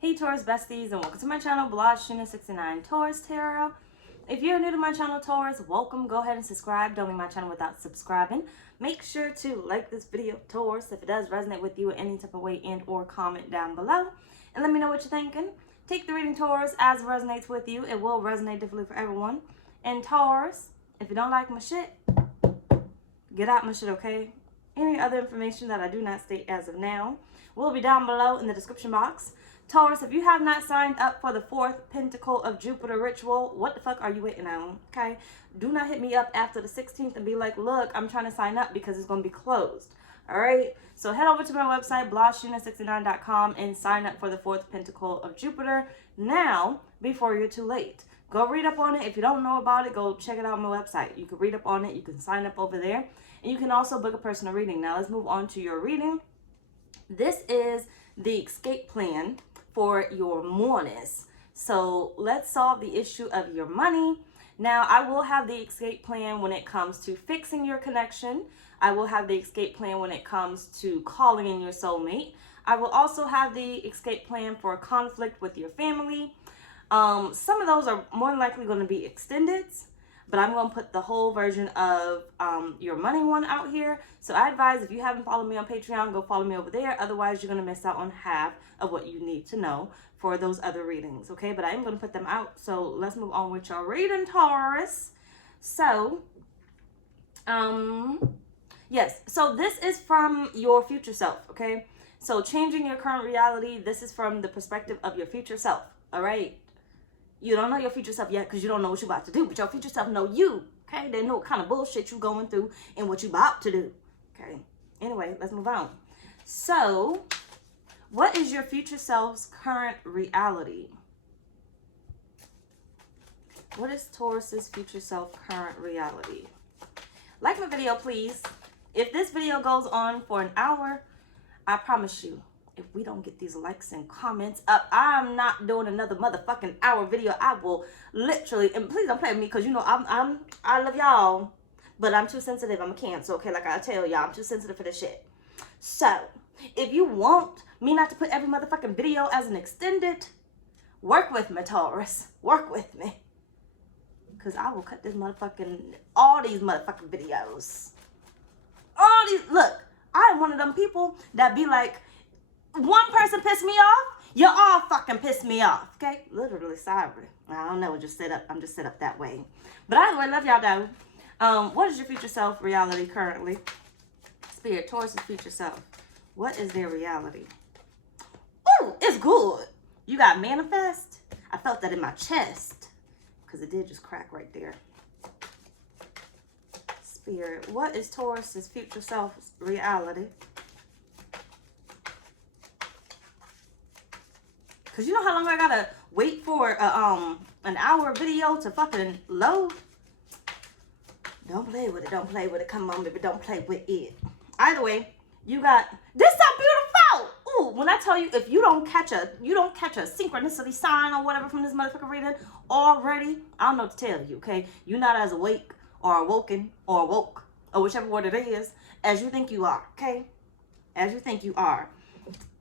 Hey Taurus besties, and welcome to my channel, blahscrystalsale Taurus Tarot. If you're new to my channel, Taurus, welcome. Go ahead and subscribe. Don't leave my channel without subscribing. Make sure to like this video, Taurus, if it does resonate with you in any type of way, and or comment down below. And let me know what you're thinking. Take the reading, Taurus, as it resonates with you. It will resonate differently for everyone. And Taurus, if you don't like my shit, get out my shit, okay? Any other information that I do not state as of now will be down below in the description box. Taurus, if you have not signed up for the 4th Pentacle of Jupiter ritual, what the fuck are you waiting on? Okay? Do not hit me up after the 16th and be like, look, I'm trying to sign up because it's going to be closed. All right? So head over to my website, blahscrystalsale.com, and sign up for the 4th Pentacle of Jupiter now before you're too late. Go read up on it. If you don't know about it, go check it out on my website. You can read up on it. You can sign up over there. And you can also book a personal reading. Now, let's move on to your reading. This is the escape plan for your mourners. So let's solve the issue of your money. Now, I will have the escape plan when it comes to fixing your connection. I will have the escape plan when it comes to calling in your soulmate. I will also have the escape plan for conflict with your family. Some of those are more than likely going to be extended, but I'm going to put the whole version of your money one out here. So I advise, if you haven't followed me on Patreon, go follow me over there. Otherwise, you're going to miss out on half of what you need to know for those other readings, okay? But I am going to put them out. So let's move on with your reading, Taurus. So, yes. So this is from your future self, okay? So changing your current reality, this is from the perspective of your future self, all right? You don't know your future self yet because you don't know what you're about to do, but your future self know you, okay? They know what kind of bullshit you're going through and what you're about to do, okay? Anyway, let's move on. So, what is your future self's current reality? What is Taurus's future self current reality? Like my video, please. If this video goes on for an hour, I promise you, if we don't get these likes and comments up, I'm not doing another motherfucking hour video. I will literally, and please don't play with me because you know I love y'all, but I'm too sensitive. I'm a Cancer, okay? Like I tell y'all, I'm too sensitive for this shit. So, if you want me not to put every motherfucking video as an extended, work with me, Taurus. Work with me. Because I will cut all these motherfucking videos. Look, I am one of them people that be like, one person pissed me off, you all fucking pissed me off, okay? Literally, sorry. I don't know, I'm just set up that way. But either way, love y'all though. What is your future self reality currently? Spirit, Taurus's future self. What is their reality? Oh, it's good. You got manifest. I felt that in my chest because it did just crack right there. Spirit, what is Taurus's future self's reality? Because you know how long I gotta wait for an hour video to fucking load? Don't play with it. Don't play with it. Come on, baby. Don't play with it. Either way, you got this. So beautiful. Ooh, when I tell you, if you don't catch a synchronicity sign or whatever from this motherfucker reading already, I don't know what to tell you. Okay, you're not as awake or awoken or awoke or whichever word it is as you think you are. Okay, as you think you are.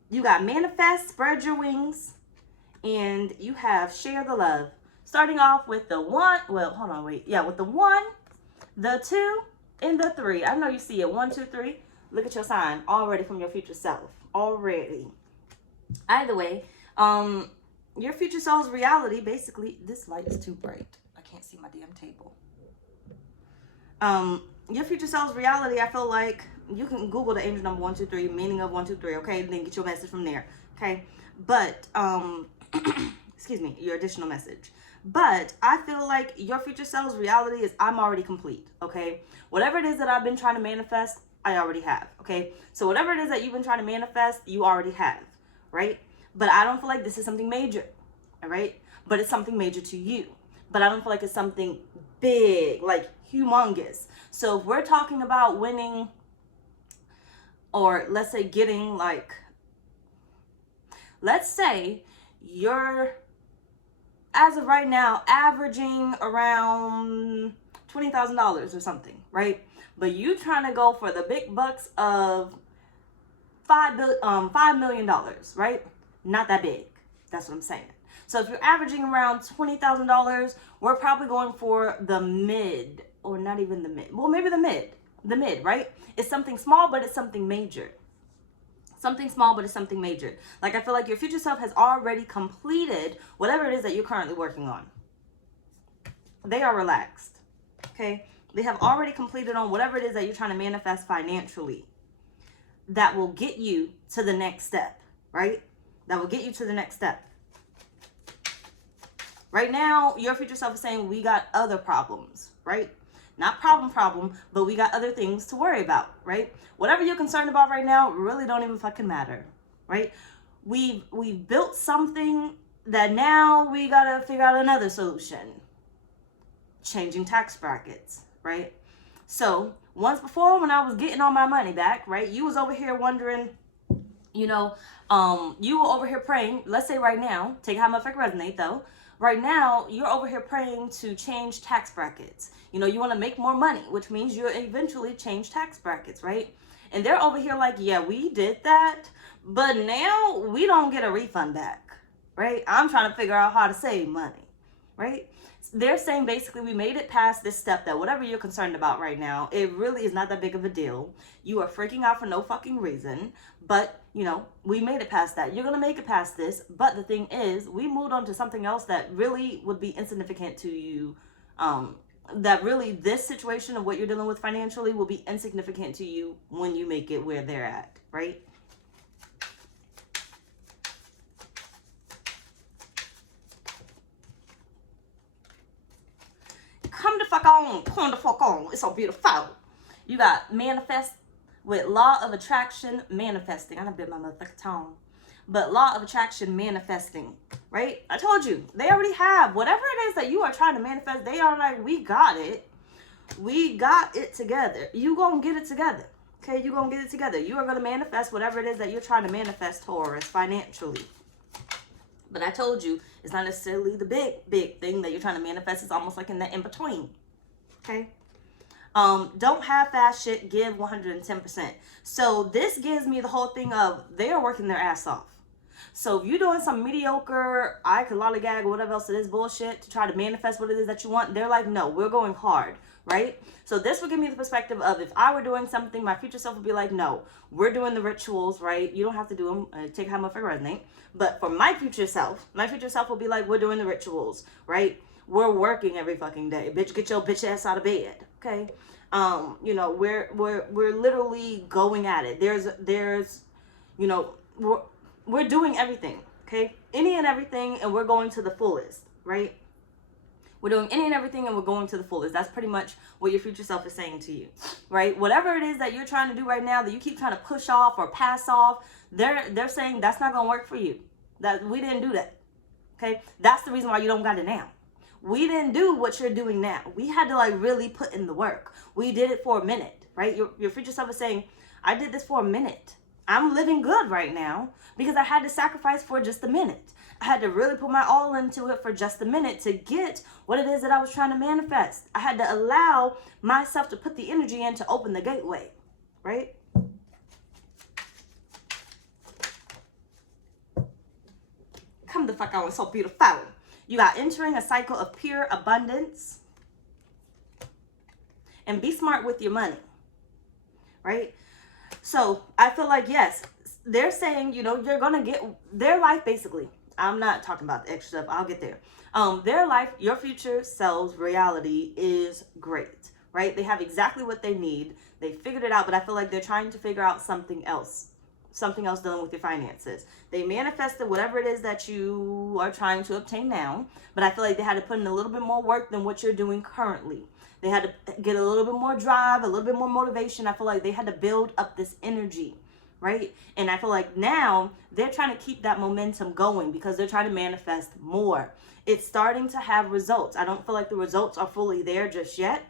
You got manifest, spread your wings, and you have share the love. Starting off with the 1. Well, hold on, wait. Yeah, with the 1, the 2, and the 3. I know you see it. 1, 2, 3. Look at your sign already from your future self. Already. Either way, your future self's reality, basically, this light is too bright. I can't see my damn table. Your future self's reality, I feel like you can Google the angel number 123, meaning of 123, okay? And then get your message from there, okay? But, excuse me, your additional message. But I feel like your future self's reality is I'm already complete, okay? Whatever it is that I've been trying to manifest, I already have, okay? So whatever it is that you've been trying to manifest, you already have, right? But I don't feel like this is something major, all right? But it's something major to you. But I don't feel like it's something big, like humongous. So if we're talking about winning, or let's say getting like, let's say you're, as of right now, averaging around $20,000 or something, right? But you trying to go for the big bucks of $5 million, right? Not that big. That's what I'm saying. So if you're averaging around $20,000, we're probably going for the mid, or not even the mid. Well, maybe the mid, right? It's something small, but it's something major. Something small, but it's something major. Like, I feel like your future self has already completed whatever it is that you're currently working on. They are relaxed, okay? They have already completed on whatever it is that you're trying to manifest financially. That will get you to the next step, right? That will get you to the next step. Right now, your future self is saying, we got other problems, right? Not problem, but we got other things to worry about, right? Whatever you're concerned about right now really don't even fucking matter, right? We've built something that now we gotta figure out another solution. Changing tax brackets, right? So once before, when I was getting all my money back, right, you was over here wondering, you know, you were over here praying. Let's say right now, take how much I resonate though. Right now, you're over here praying to change tax brackets. You know, you want to make more money, which means you'll eventually change tax brackets, right? And they're over here like, yeah, we did that, but now we don't get a refund back, right? I'm trying to figure out how to save money, right? They're saying basically we made it past this step, that whatever you're concerned about right now, it really is not that big of a deal. You are freaking out for no fucking reason, but you know, we made it past that. You're going to make it past this, but the thing is, we moved on to something else that really would be insignificant to you. That really, this situation of what you're dealing with financially will be insignificant to you when you make it where they're at, right? Come the fuck on. It's so beautiful. You got manifest with law of attraction manifesting. I done bit my motherfucking tongue. But law of attraction manifesting, right? I told you, they already have whatever it is that you are trying to manifest. They are like, we got it. We got it together. You gonna get it together. Okay, you gonna get it together. You are gonna manifest whatever it is that you're trying to manifest, Taurus, financially. But I told you, it's not necessarily the big thing that you're trying to manifest. It's almost like in the in-between. Okay? Don't half-ass shit, give 110%. So this gives me the whole thing of they are working their ass off. So if you're doing some mediocre, I could lollygag or whatever else it is bullshit to try to manifest what it is that you want, they're like, no, we're going hard, right? So this would give me the perspective of if I were doing something, my future self would be like, no, we're doing the rituals, right? You don't have to do them. Take how much I resonate. But for my future self will be like, we're doing the rituals, right? We're working every fucking day. Bitch, get your bitch ass out of bed, okay? You know, we're literally going at it. There's, you know, we're doing everything, okay? Any and everything, and we're going to the fullest, right? We're doing any and everything, and we're going to the fullest. That's pretty much what your future self is saying to you, right? Whatever it is that you're trying to do right now that you keep trying to push off or pass off, they're saying that's not gonna work for you. That we didn't do that, okay? That's the reason why you don't got it now. We didn't do what you're doing now. We had to like really put in the work. We did it for a minute, right? Your future self is saying, I did this for a minute. I'm living good right now because I had to sacrifice for just a minute. I had to really put my all into it for just a minute to get what it is that I was trying to manifest. I had to allow myself to put the energy in to open the gateway, right? Come the fuck on, it's so beautiful. You got entering a cycle of pure abundance. And be smart with your money, right? So I feel like, yes, they're saying, you know, you're going to get their life basically. I'm not talking about the extra stuff. I'll get there. Their life, your future self's reality is great, right? They have exactly what they need. They figured it out, but I feel like they're trying to figure out something else dealing with your finances. They manifested whatever it is that you are trying to obtain now, but I feel like they had to put in a little bit more work than what you're doing currently. They had to get a little bit more drive, a little bit more motivation. I feel like they had to build up this energy, right? And I feel like now they're trying to keep that momentum going because they're trying to manifest more. It's starting to have results. I don't feel like the results are fully there just yet,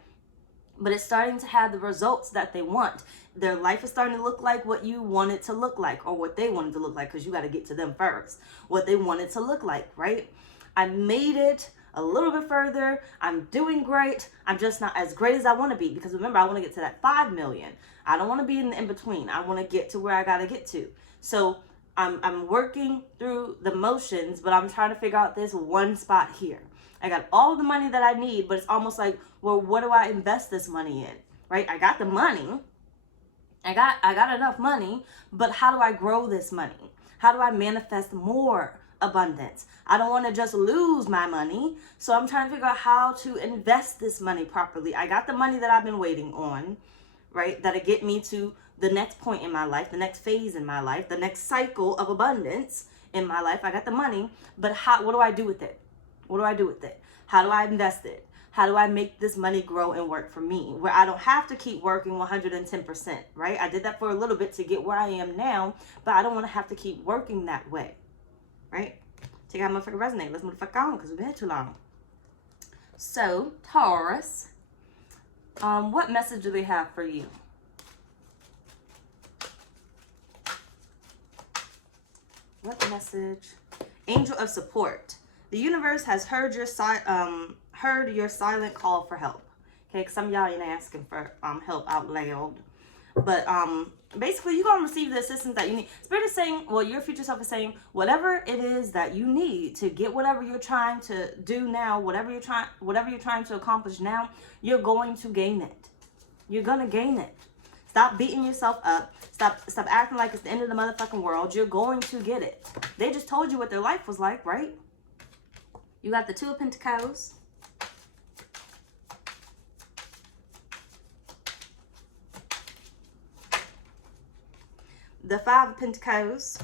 but it's starting to have the results that they want. Their life is starting to look like what you want it to look like, or what they wanted to look like, because you got to get to them first. What they want it to look like, right? I made it a little bit further. I'm doing great. I'm just not as great as I want to be, because remember, I want to get to that 5 million. I don't want to be in the in-between. I want to get to where I got to get to. So I'm working through the motions, but I'm trying to figure out this one spot here. I got all the money that I need, but it's almost like, well, what do I invest this money in? Right? I got the money. I got enough money, but how do I grow this money? How do I manifest more abundance? I don't want to just lose my money. So I'm trying to figure out how to invest this money properly. I got the money that I've been waiting on, right? That'll get me to the next point in my life, the next phase in my life, the next cycle of abundance in my life. I got the money, but what do I do with it? What do I do with it? How do I invest it? How do I make this money grow and work for me, where I don't have to keep working 110%, right? I did that for a little bit to get where I am now, but I don't want to have to keep working that way, right? Check out motherfucking resonate. Let's motherfucker on, because we've been here too long. So, Taurus, what message do they have for you? What message? Angel of support. The universe has heard your silent call for help. Okay, because some of y'all ain't asking for help out loud. But basically, you're going to receive the assistance that you need. Spirit is saying, well, your future self is saying, whatever it is that you need to get whatever you're trying to do now, whatever you're trying to accomplish now, you're going to gain it. You're going to gain it. Stop beating yourself up. Stop acting like it's the end of the motherfucking world. You're going to get it. They just told you what their life was like, right? You got the Two of Pentacles. The Five of Pentacles.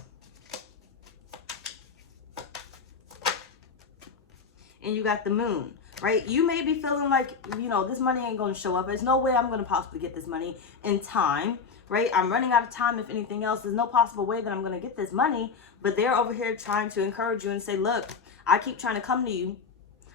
And you got the Moon, right? You may be feeling like, you know, this money ain't going to show up. There's no way I'm going to possibly get this money in time, right? I'm running out of time. If anything else, there's no possible way that I'm going to get this money. But they're over here trying to encourage you and say, look, I keep trying to come to you.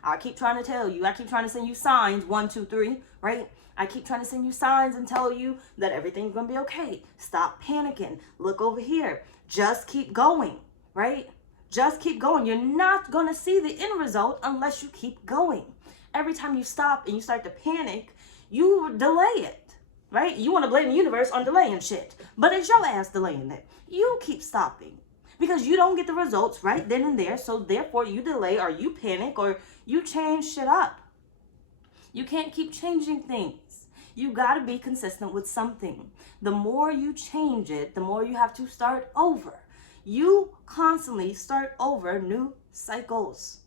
I keep trying to tell you. I keep trying to send you signs. 1, 2, 3, right? I keep trying to send you signs and tell you that everything's going to be okay. Stop panicking. Look over here. Just keep going, right? Just keep going. You're not going to see the end result unless you keep going. Every time you stop and you start to panic, you delay it, right? You want to blame the universe on delaying shit, but it's your ass delaying it. You keep stopping because you don't get the results right then and there. So therefore you delay, or you panic, or you change shit up. You can't keep changing things. You got to be consistent with something. The more you change it, the more you have to start over. You constantly start over new cycles,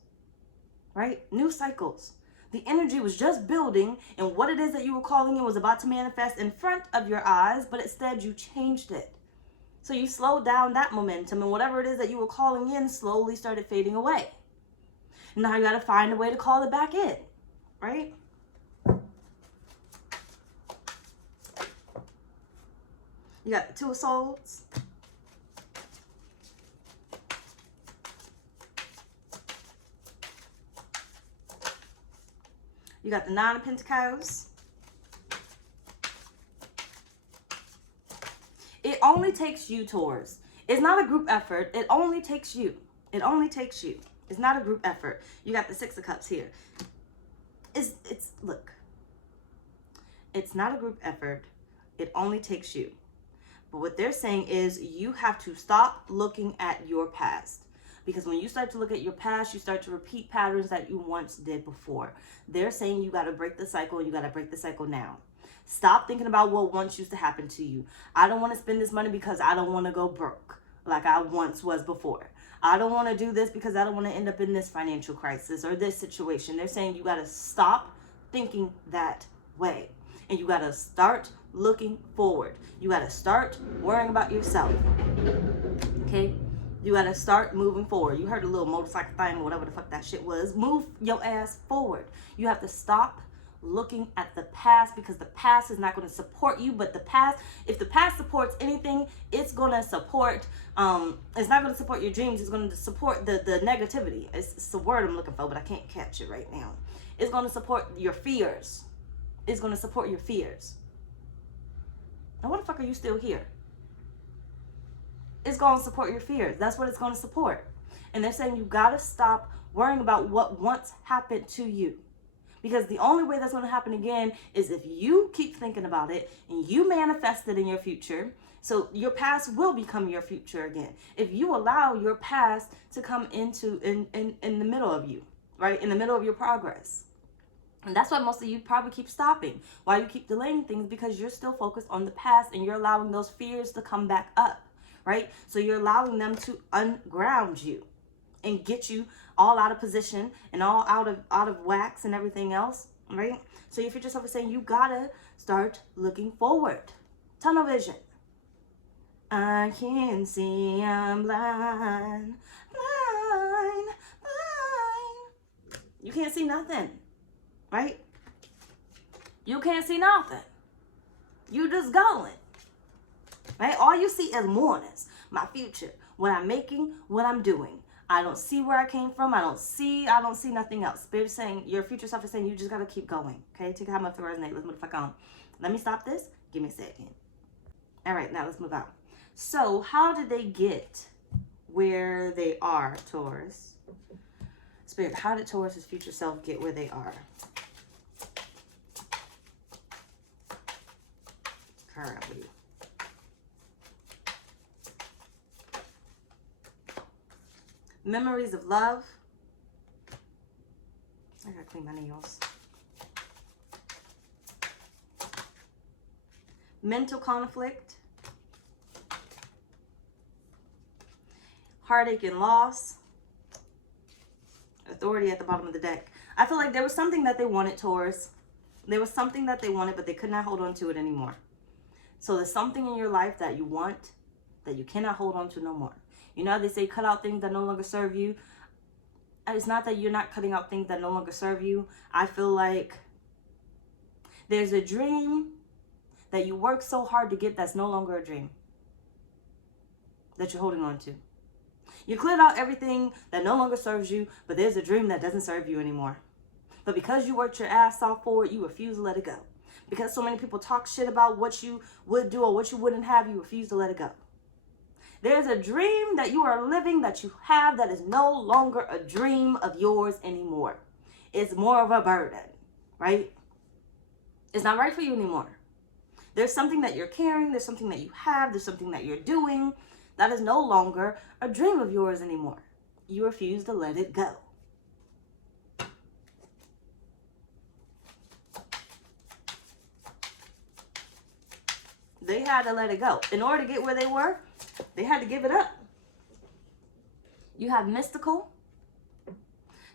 right? New cycles. The energy was just building, and what it is that you were calling in was about to manifest in front of your eyes, but instead you changed it. So you slowed down that momentum, and whatever it is that you were calling in slowly started fading away. Now you got to find a way to call it back in, right? You got the Two of Swords. You got the Nine of Pentacles. It only takes you, Taurus. It's not a group effort. It only takes you. It only takes you. It's not a group effort. You got the Six of Cups here. Look. It's not a group effort. It only takes you. But what they're saying is you have to stop looking at your past. Because when you start to look at your past, you start to repeat patterns that you once did before. They're saying you got to break the cycle, and you got to break the cycle now. Stop thinking about what once used to happen to you. I don't want to spend this money because I don't want to go broke like I once was before. I don't want to do this because I don't want to end up in this financial crisis or this situation. They're saying you got to stop thinking that way. And you got to start looking forward. You got to start worrying about yourself. Okay? You got to start moving forward. You heard a little motorcycle thing or whatever the fuck that shit was. Move your ass forward. You have to stop looking at the past, because the past is not going to support you. But the past, if the past supports anything, it's going to support, it's not going to support your dreams. It's going to support the negativity. It's the word I'm looking for, but I can't catch it right now. It's going to support your fears. It's going to support your fears. Now, what the fuck are you still here? It's going to support your fears. That's what it's going to support. And they're saying you got to stop worrying about what once happened to you. Because the only way that's going to happen again is if you keep thinking about it and you manifest it in your future. So your past will become your future again. If you allow your past to come into in the middle of you, right? In the middle of your progress. And that's why most of you probably keep stopping. Why you keep delaying things, because you're still focused on the past and you're allowing those fears to come back up, right? So you're allowing them to unground you and get you all out of position and all out of wax and everything else, right? So your future self is saying you gotta start looking forward. Tunnel vision. I can see I'm blind, blind, blind. You can't see nothing, right? You can't see nothing. You just going, right? All you see is warnings. My future, what I'm making, what I'm doing. I don't see where I came from. I don't see nothing else. Spirit saying, your future self is saying you just gotta keep going. Okay, take it how much to resonate. Let's move the fuck on. Let me stop this. Give me a second. All right, now let's move on. So how did they get where they are, Taurus? Spirit, how did Taurus's future self get where they are? Currently. Memories of love. I gotta clean my nails. Mental conflict. Heartache and loss. Authority at the bottom of the deck. I feel like there was something that they wanted, Taurus. There was something that they wanted, but they could not hold on to it anymore. So there's something in your life that you want that you cannot hold on to no more. You know how they say cut out things that no longer serve you? And it's not that you're not cutting out things that no longer serve you. I feel like there's a dream that you work so hard to get that's no longer a dream that you're holding on to. You cleared out everything that no longer serves you, but there's a dream that doesn't serve you anymore. But because you worked your ass off for it, you refuse to let it go. Because so many people talk shit about what you would do or what you wouldn't have, you refuse to let it go. There's a dream that you are living, that you have, that is no longer a dream of yours anymore. It's more of a burden, right? It's not right for you anymore. There's something that you're carrying, there's something that you have, there's something that you're doing that is no longer a dream of yours anymore. You refuse to let it go. They had to let it go. In order to get where they were, they had to give it up. You have mystical.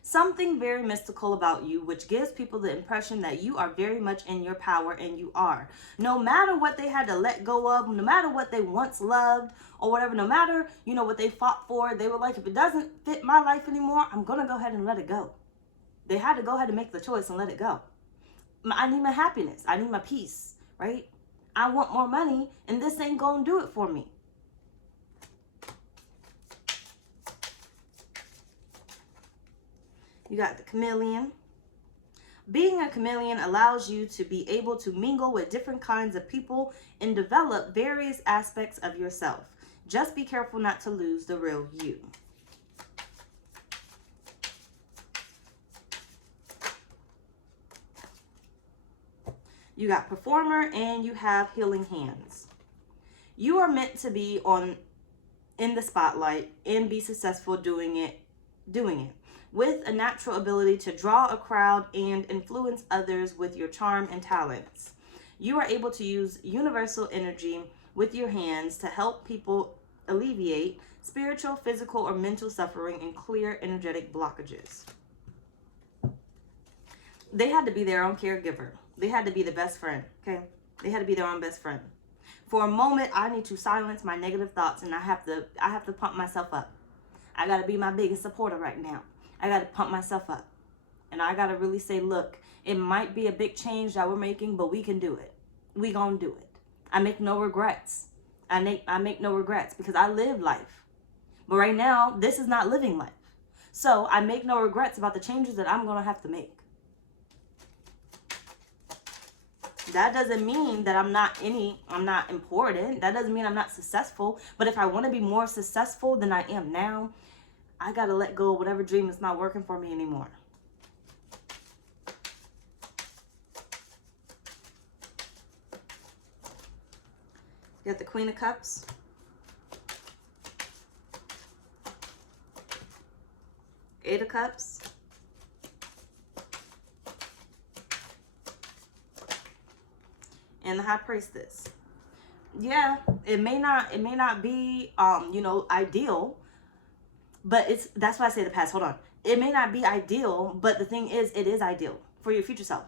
Something very mystical about you, which gives people the impression that you are very much in your power, and you are. No matter what they had to let go of, no matter what they once loved or whatever, no matter, you know, what they fought for, they were like, if it doesn't fit my life anymore, I'm going to go ahead and let it go. They had to go ahead and make the choice and let it go. I need my happiness. I need my peace, right? I want more money, and this ain't going to do it for me. You got the chameleon. Being a chameleon allows you to be able to mingle with different kinds of people and develop various aspects of yourself. Just be careful not to lose the real you. You got performer, and you have healing hands. You are meant to be in the spotlight and be successful doing it with a natural ability to draw a crowd and influence others with your charm and talents. You are able to use universal energy with your hands to help people alleviate spiritual, physical, or mental suffering and clear energetic blockages. They had to be their own caregiver. They had to be the best friend, okay? They had to be their own best friend. For a moment, I need to silence my negative thoughts, and I have to pump myself up. I got to be my biggest supporter right now. I got to pump myself up. And I got to really say, look, it might be a big change that we're making, but we can do it. We gonna do it. I make no regrets. I make no regrets because I live life. But right now, this is not living life. So I make no regrets about the changes that I'm going to have to make. That doesn't mean that I'm not important. That doesn't mean I'm not successful. But if I want to be more successful than I am now, I got to let go of whatever dream is not working for me anymore. You got the Queen of Cups. Eight of Cups. And the High Priestess. Yeah, it may not be you know, ideal, but that's why I say the past. Hold on. It may not be ideal, but the thing is, it is ideal for your future self.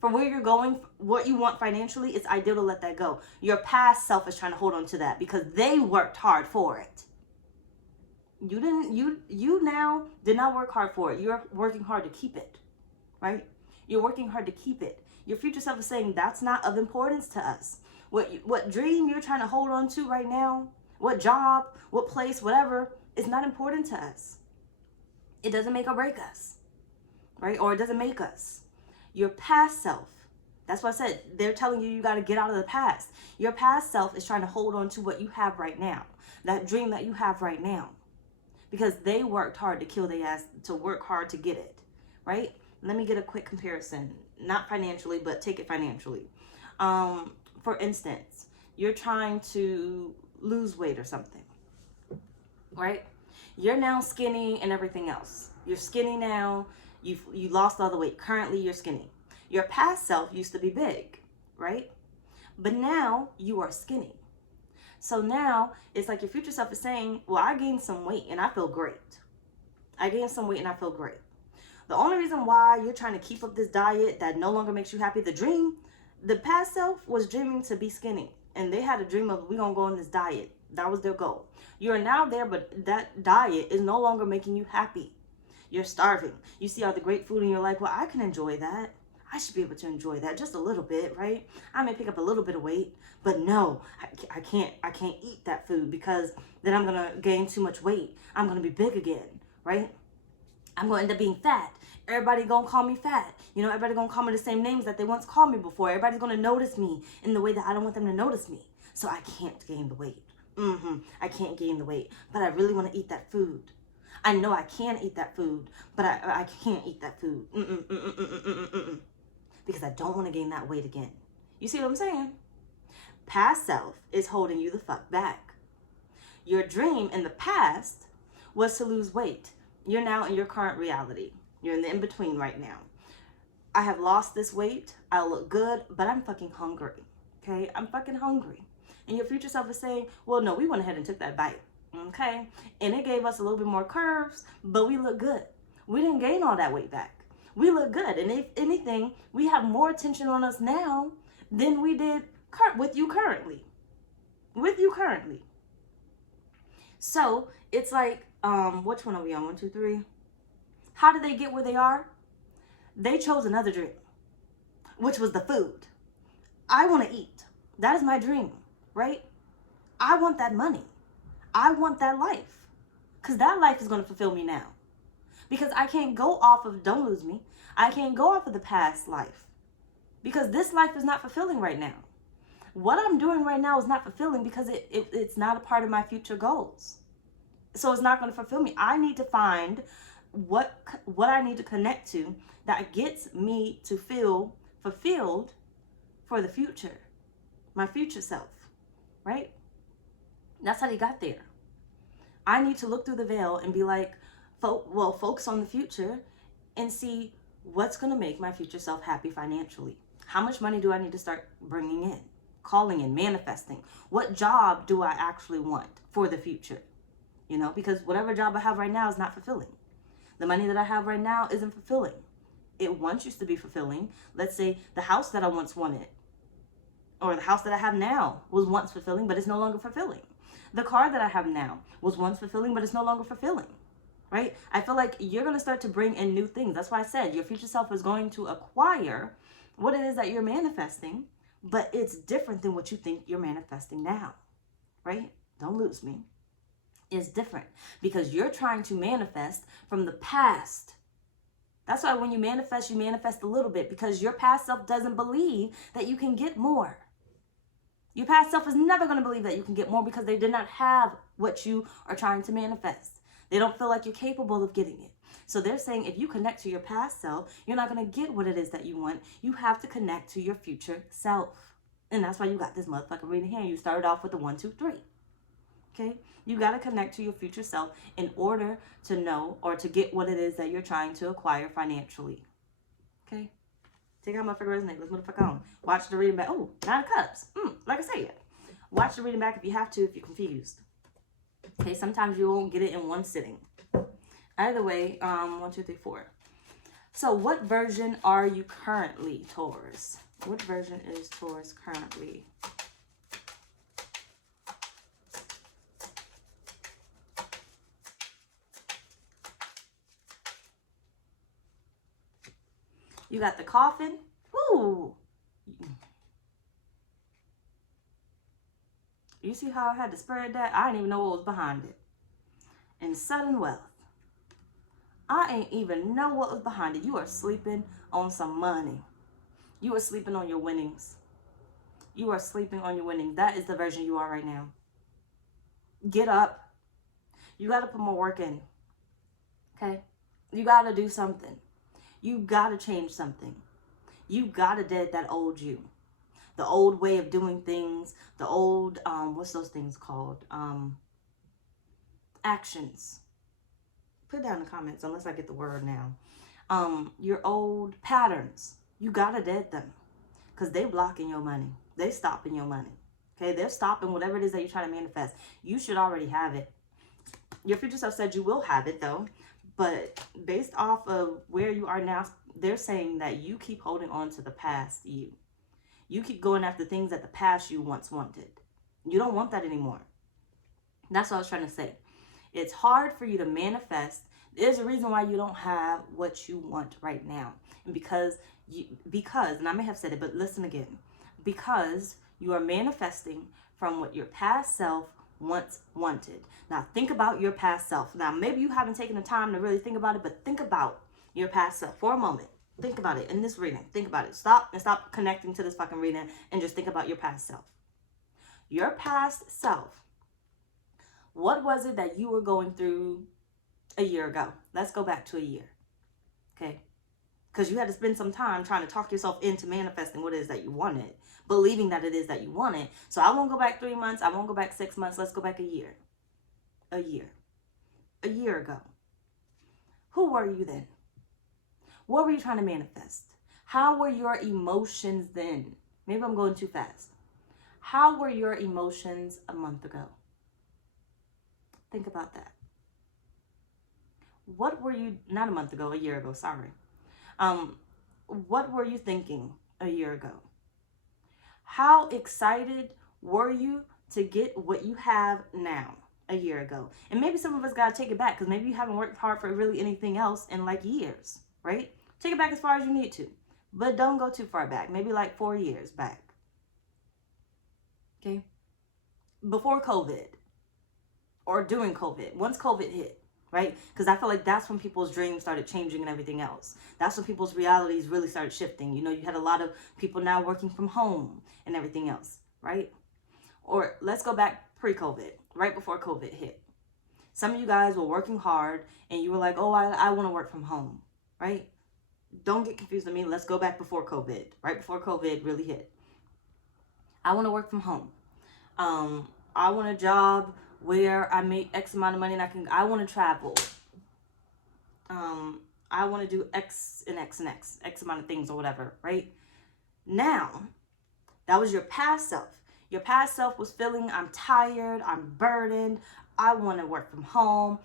For where you're going, what you want financially, it's ideal to let that go. Your past self is trying to hold on to that because they worked hard for it. You now did not work hard for it. You're working hard to keep it, right? You're working hard to keep it. Your future self is saying that's not of importance to us. What dream you're trying to hold on to right now, what job, what place, whatever, is not important to us. It doesn't make or break us, right? Or it doesn't make us. Your past self, that's what I said, they're telling you got to get out of the past. Your past self is trying to hold on to what you have right now, that dream that you have right now, because they worked hard to kill their ass, to work hard to get it, right? Let me get a quick comparison, not financially, but take it financially. For instance, you're trying to lose weight or something, right? You're now skinny and everything else. You're skinny now. You lost all the weight. Currently, you're skinny. Your past self used to be big, right? But now you are skinny. So now it's like your future self is saying, well, I gained some weight and I feel great. I gained some weight and I feel great. The only reason why you're trying to keep up this diet that no longer makes you happy, the past self was dreaming to be skinny. And they had a dream of, we're going to go on this diet. That was their goal. You're now there, but that diet is no longer making you happy. You're starving. You see all the great food and you're like, well, I can enjoy that. I should be able to enjoy that just a little bit, right? I may pick up a little bit of weight, but no, I can't eat that food because then I'm going to gain too much weight. I'm going to be big again, right? I'm going to end up being fat. Everybody going to call me fat. You know, everybody going to call me the same names that they once called me before. Everybody's going to notice me in the way that I don't want them to notice me. So I can't gain the weight. I can't gain the weight, but I really want to eat that food. I know I can eat that food, but I can't eat that food. Because I don't want to gain that weight again. You see what I'm saying? Past self is holding you the fuck back. Your dream in the past was to lose weight. You're now in your current reality. You're in the in-between right now. I have lost this weight. I look good, but I'm fucking hungry. Okay? I'm fucking hungry. And your future self is saying, well, no, we went ahead and took that bite. Okay? And it gave us a little bit more curves, but we look good. We didn't gain all that weight back. We look good. And if anything, we have more attention on us now than we did with you currently. With you currently. So it's like, which one are we on? 1, 2, 3. How did they get where they are? They chose another dream, which was the food. I want to eat. That is my dream, right? I want that money. I want that life. Because that life is going to fulfill me now. Because I can't go off of, don't lose me, I can't go off of the past life. Because this life is not fulfilling right now. What I'm doing right now is not fulfilling because it's not a part of my future goals. So it's not going to fulfill me. I need to find what I need to connect to that gets me to feel fulfilled for the future. My future self, right? That's how they got there. I need to look through the veil and be like, focus on the future and see what's going to make my future self happy financially. How much money do I need to start bringing in, calling in, manifesting? What job do I actually want for the future? You know, because whatever job I have right now is not fulfilling. The money that I have right now isn't fulfilling. It once used to be fulfilling. Let's say the house that I once wanted, or the house that I have now was once fulfilling, but it's no longer fulfilling. The car that I have now was once fulfilling, but it's no longer fulfilling, right? I feel like you're going to start to bring in new things. That's why I said your future self is going to acquire what it is that you're manifesting, but it's different than what you think you're manifesting now, right? Don't lose me. It's different because you're trying to manifest from the past. That's why when you manifest a little bit because your past self doesn't believe that you can get more. Your past self is never going to believe that you can get more because they did not have what you are trying to manifest. They don't feel like you're capable of getting it. So they're saying if you connect to your past self, you're not going to get what it is that you want. You have to connect to your future self. And that's why you got this motherfucking reading here. You started off with the 1, 2, 3. Okay? You got to connect to your future self in order to know or to get what it is that you're trying to acquire financially. Okay? Take out my figure resonate. Let's motherfucker on. Watch the reading back. Oh, 9 of Cups. Like I said. Watch the reading back if you have to, if you're confused. Okay? Sometimes you won't get it in one sitting. Either way, 1, 2, 3, 4. So what version are you currently, Taurus? What version is Taurus currently? You got the coffin. Ooh. You see how I had to spread that? I didn't even know what was behind it. And sudden wealth. I ain't even know what was behind it. You are sleeping on some money. You are sleeping on your winnings. You are sleeping on your winnings. That is the version you are right now. Get up. You got to put more work in. Okay? You got to do something. You got to change something. You got to dead that old you. The old way of doing things. The old, what's those things called? Actions. Put down in the comments, unless I get the word now. Your old patterns. You got to dead them. Because they blocking your money. They stopping your money. Okay? They're stopping whatever it is that you're trying to manifest. You should already have it. Your future self said you will have it, though. But based off of where you are now, they're saying that you keep holding on to the past you. You keep going after things that the past you once wanted. You don't want that anymore. That's what I was trying to say. It's hard for you to manifest. There's a reason why you don't have what you want right now. And because, and I may have said it, but listen again. Because you are manifesting from what your past self once wanted. Now think about your past self. Now maybe you haven't taken the time to really think about it, but think about your past self for a moment. Think about it in this reading. Think about it. Stop connecting to this fucking reading and just think about your past self. Your past self. What was it that you were going through a year ago? Let's go back to a year. Okay? Because you had to spend some time trying to talk yourself into manifesting what it is that you wanted. Believing that it is that you wanted. So I won't go back 3 months. I won't go back 6 months. Let's go back a year. A year. A year ago. Who were you then? What were you trying to manifest? How were your emotions then? Maybe I'm going too fast. How were your emotions a month ago? Think about that. What were you, not a month ago, a year ago, sorry. What were you thinking a year ago? How excited were you to get what you have now a year ago? And maybe some of us got to take it back because maybe you haven't worked hard for really anything else in like years, right? Take it back as far as you need to, but don't go too far back. Maybe like 4 years back. Okay? Before COVID or during COVID, once COVID hit. Right? Because I feel like that's when people's dreams started changing and everything else. That's when people's realities really started shifting. You know, you had a lot of people now working from home and everything else, right? Or let's go back pre-COVID, right before COVID hit. Some of you guys were working hard and you were like, oh, I want to work from home, right? Don't get confused with me. Let's go back before COVID, right before COVID really hit. I want to work from home. I want a job where I make X amount of money and I want to travel. I want to do X and X and X amount of things or whatever, right? Now, that was your past self. Your past self was feeling, I'm tired, I'm burdened, I want to work from home.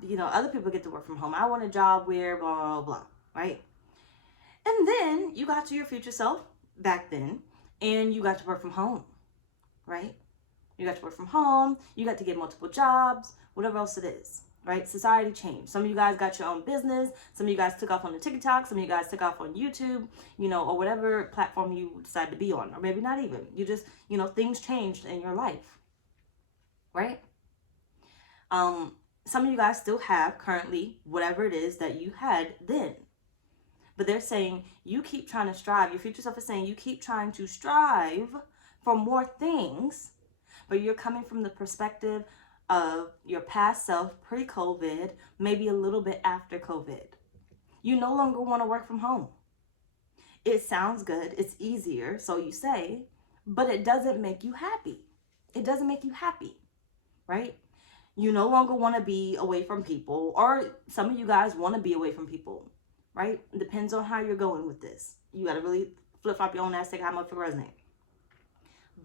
You know, other people get to work from home. I want a job where blah, blah, blah, right? And then you got to your future self back then and you got to work from home, right? You got to work from home. You got to get multiple jobs, whatever else it is, right? Society changed. Some of you guys got your own business. Some of you guys took off on the TikTok. Some of you guys took off on YouTube, you know, or whatever platform you decide to be on, or maybe not even. You just, you know, things changed in your life, right? Some of you guys still have currently whatever it is that you had then. But they're saying you keep trying to strive. Your future self is saying you keep trying to strive for more things. But you're coming from the perspective of your past self pre-COVID, maybe a little bit after COVID. You no longer want to work from home. It sounds good. It's easier, so you say, but it doesn't make you happy. It doesn't make you happy, right? You no longer want to be away from people, or some of you guys want to be away from people, right? It depends on how you're going with this. You got to really flip-flop your own ass, take how much it resonate.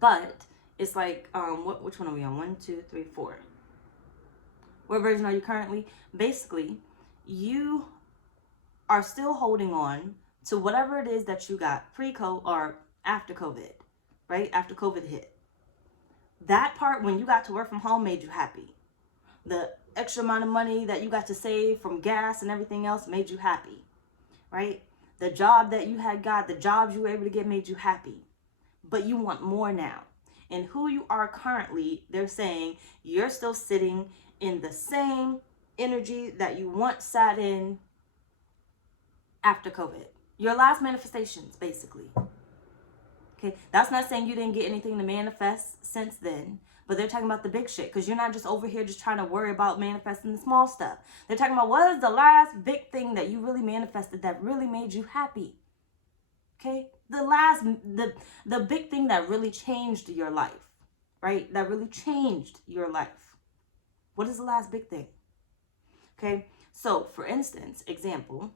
But it's like, which one are we on? 1, 2, 3, 4. What version are you currently? Basically, you are still holding on to whatever it is that you got pre-COVID or after COVID, right? After COVID hit. That part, when you got to work from home, made you happy. The extra amount of money that you got to save from gas and everything else made you happy, right? The job that you had got, the jobs you were able to get made you happy. But you want more now. And who you are currently, they're saying you're still sitting in the same energy that you once sat in after COVID. Your last manifestations, basically. Okay, that's not saying you didn't get anything to manifest since then, but they're talking about the big shit, because you're not just over here just trying to worry about manifesting the small stuff. They're talking about what is the last big thing that you really manifested that really made you happy. Okay, the big thing that really changed your life, right? That really changed your life. What is the last big thing? Okay, so for instance, example,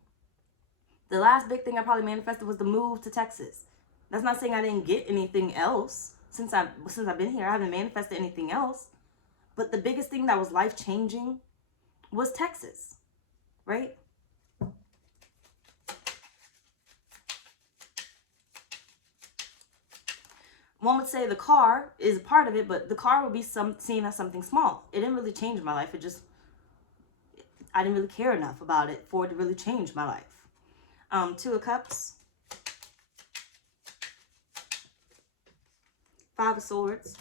the last big thing I probably manifested was the move to Texas. That's not saying I didn't get anything else since I've been here. I haven't manifested anything else. But the biggest thing that was life-changing was Texas, right? One would say the car is a part of it, but the car would be seen as something small. It didn't really change my life. I didn't really care enough about it for it to really change my life. 2 of Cups. 5 of Swords.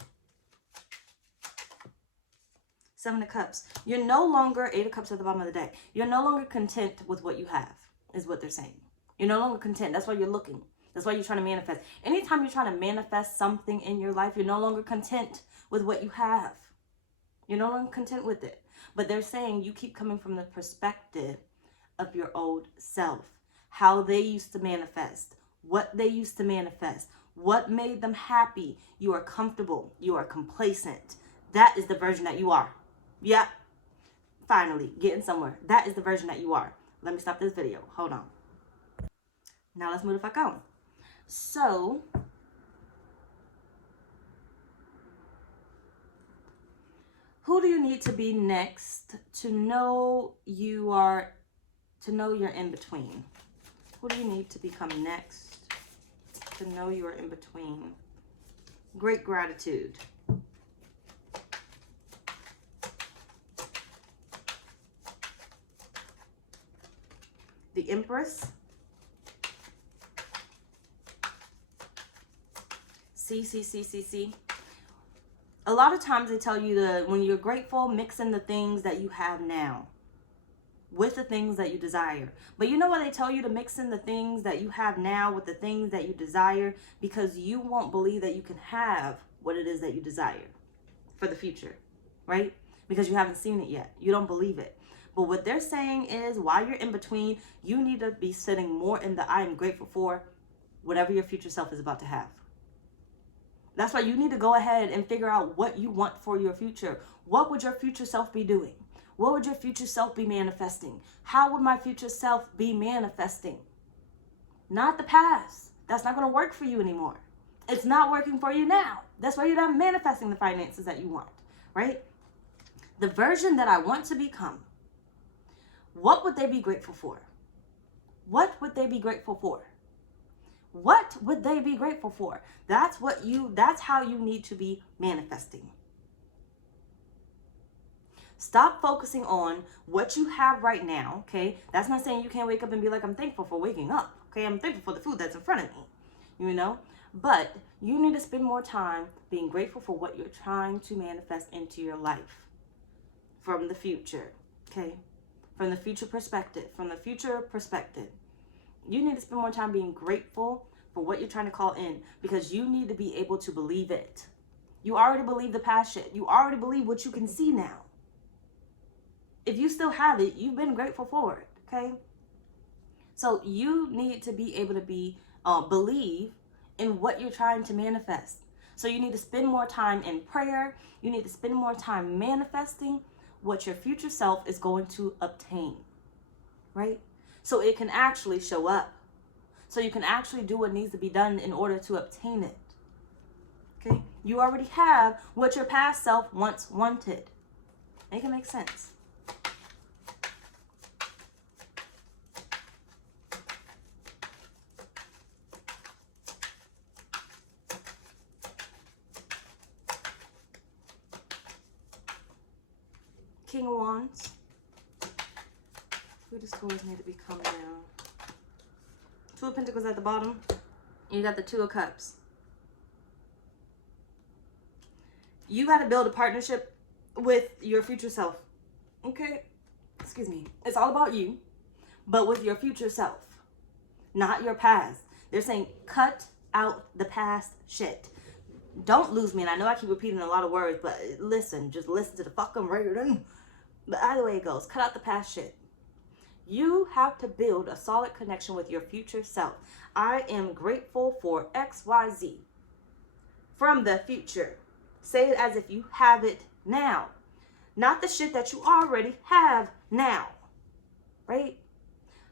7 of Cups. You're no longer, 8 of Cups at the bottom of the deck. You're no longer content with what you have, is what they're saying. You're no longer content. That's why you're looking. That's why you're trying to manifest. Anytime you're trying to manifest something in your life, you're no longer content with what you have. You're no longer content with it. But they're saying you keep coming from the perspective of your old self. How they used to manifest. What they used to manifest. What made them happy. You are comfortable. You are complacent. That is the version that you are. Yep. Finally, getting somewhere. That is the version that you are. Let me stop this video. Hold on. Now let's move the fuck on. So, who do you need to be next to know you're in between? Who do you need to become next to know you're in between? Great gratitude. The Empress. See. A lot of times they tell you that when you're grateful, mix in the things that you have now with the things that you desire. But you know why they tell you to mix in the things that you have now with the things that you desire? Because you won't believe that you can have what it is that you desire for the future, right? Because you haven't seen it yet. You don't believe it. But what they're saying is while you're in between, you need to be sitting more in the I am grateful for whatever your future self is about to have. That's why you need to go ahead and figure out what you want for your future. What would your future self be doing? What would your future self be manifesting? How would my future self be manifesting? Not the past. That's not going to work for you anymore. It's not working for you now. That's why you're not manifesting the finances that you want, right? The version that I want to become, what would they be grateful for? What would they be grateful for? What would they be grateful for? That's how you need to be manifesting. Stop focusing on what you have right now, okay? That's not saying you can't wake up and be like, I'm thankful for waking up, okay? I'm thankful for the food that's in front of me, you know? But you need to spend more time being grateful for what you're trying to manifest into your life from the future, okay? From the future perspective, You need to spend more time being grateful for what you're trying to call in, because you need to be able to believe it. You already believe the past shit. You already believe what you can see now. If you still have it, you've been grateful for it, okay? So you need to be able to believe in what you're trying to manifest. So you need to spend more time in prayer. You need to spend more time manifesting what your future self is going to obtain, right? So it can actually show up. So you can actually do what needs to be done in order to obtain it. Okay? You already have what your past self once wanted. Make it make sense. King of Wands. Who the scores need to be coming down? Two of Pentacles at the bottom. And you got the Two of Cups. You got to build a partnership with your future self. Okay? Excuse me. It's all about you, but with your future self, not your past. They're saying cut out the past shit. Don't lose me. And I know I keep repeating a lot of words, but listen. Just listen to the fucking word. But either way it goes, cut out the past shit. You have to build a solid connection with your future self. I am grateful for XYZ from the future. Say it as if you have it now. Not the shit that you already have now. Right?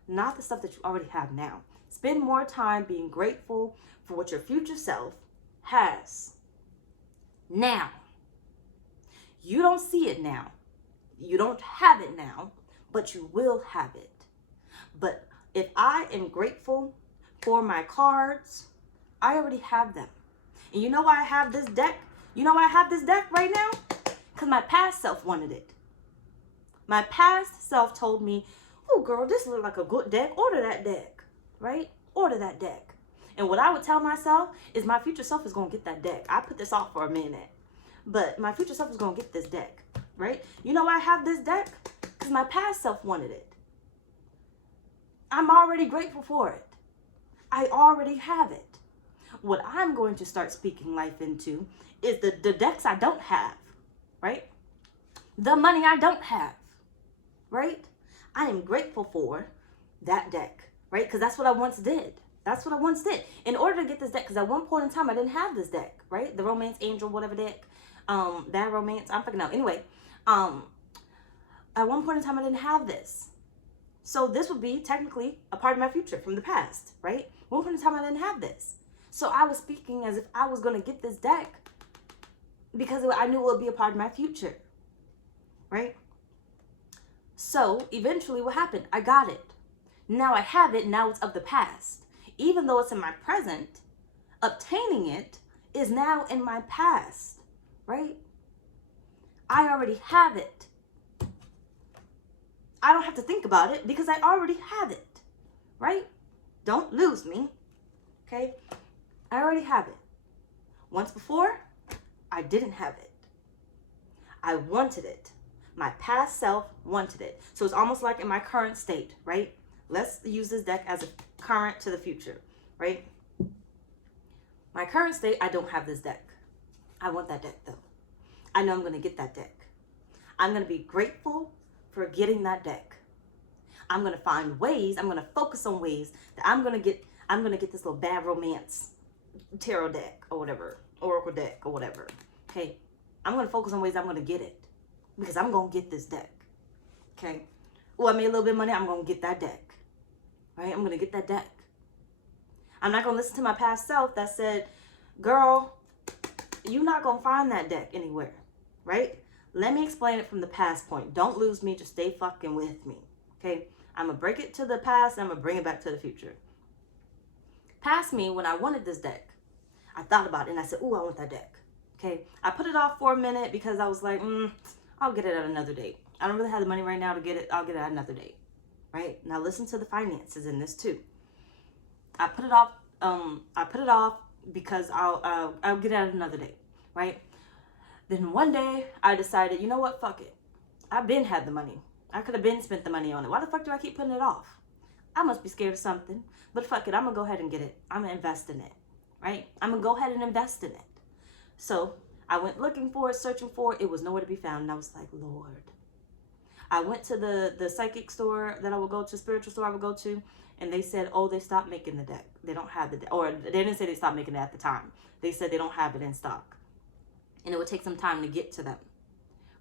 Not the stuff that you already have now. Spend more time being grateful for what your future self has now. You don't see it now. You don't have it now, but you will have it. But if I am grateful for my cards, I already have them. And you know why I have this deck? You know why I have this deck right now? Because my past self wanted it. My past self told me, oh girl, this looks like a good deck. Order that deck, right? Order that deck. And what I would tell myself is my future self is going to get that deck. I put this off for a minute, but my future self is going to get this deck, right? You know why I have this deck? Because my past self wanted it. I'm already grateful for it. I already have it. What I'm going to start speaking life into is the decks I don't have, right? The money I don't have, right? I am grateful for that deck, right? Because that's what I once did. That's what I once did. In order to get this deck, because at one point in time, I didn't have this deck, right? The Romance Angel, whatever deck. Bad Romance, I'm fucking out. Anyway, at one point in time, I didn't have this. So this would be technically a part of my future from the past, right? One point in time, I didn't have this. So I was speaking as if I was going to get this deck because I knew it would be a part of my future, right? So eventually what happened? I got it. Now I have it. Now it's of the past. Even though it's in my present, obtaining it is now in my past, right? I already have it. I don't have to think about it because I already have it, right? Don't lose me, okay? I already have it. Once before, I didn't have it. I wanted it. My past self wanted it. So it's almost like in my current state, right? Let's use this deck as a current to the future, right? My current state, I don't have this deck. I want that deck though. I know I'm going to get that deck. I'm going to be grateful for getting that deck. I'm going to find ways, I'm going to focus on ways that I'm going to get this little Bad Romance tarot deck or whatever, oracle deck or whatever. Okay. I'm going to focus on ways I'm going to get it because I'm going to get this deck. Okay. Oh, I made a little bit of money. I'm going to get that deck. Right? I'm going to get that deck. I'm not going to listen to my past self that said, girl, you're not going to find that deck anywhere. Right? Let me explain it from the past point. Don't lose me. Just stay fucking with me. Okay? I'm going to break it to the past. And I'm going to bring it back to the future. Past me, when I wanted this deck, I thought about it and I said, ooh, I want that deck. Okay? I put it off for a minute because I was like, I'll get it at another date. I don't really have the money right now to get it. I'll get it at another date. Right? Now listen to the finances in this too. I put it off because I'll get it at another date. Right? Then one day I decided, you know what? Fuck it. I've been had the money. I could have been spent the money on it. Why the fuck do I keep putting it off? I must be scared of something. But fuck it. I'm going to go ahead and get it. I'm going to invest in it. Right? I'm going to go ahead and invest in it. So I went looking for it, searching for it. It was nowhere to be found. And I was like, Lord. I went to the psychic store that I would go to, spiritual store I would go to, and they said, oh, they stopped making the deck. They don't have the deck. Or they didn't say they stopped making it at the time. They said they don't have it in stock. And it would take some time to get to them,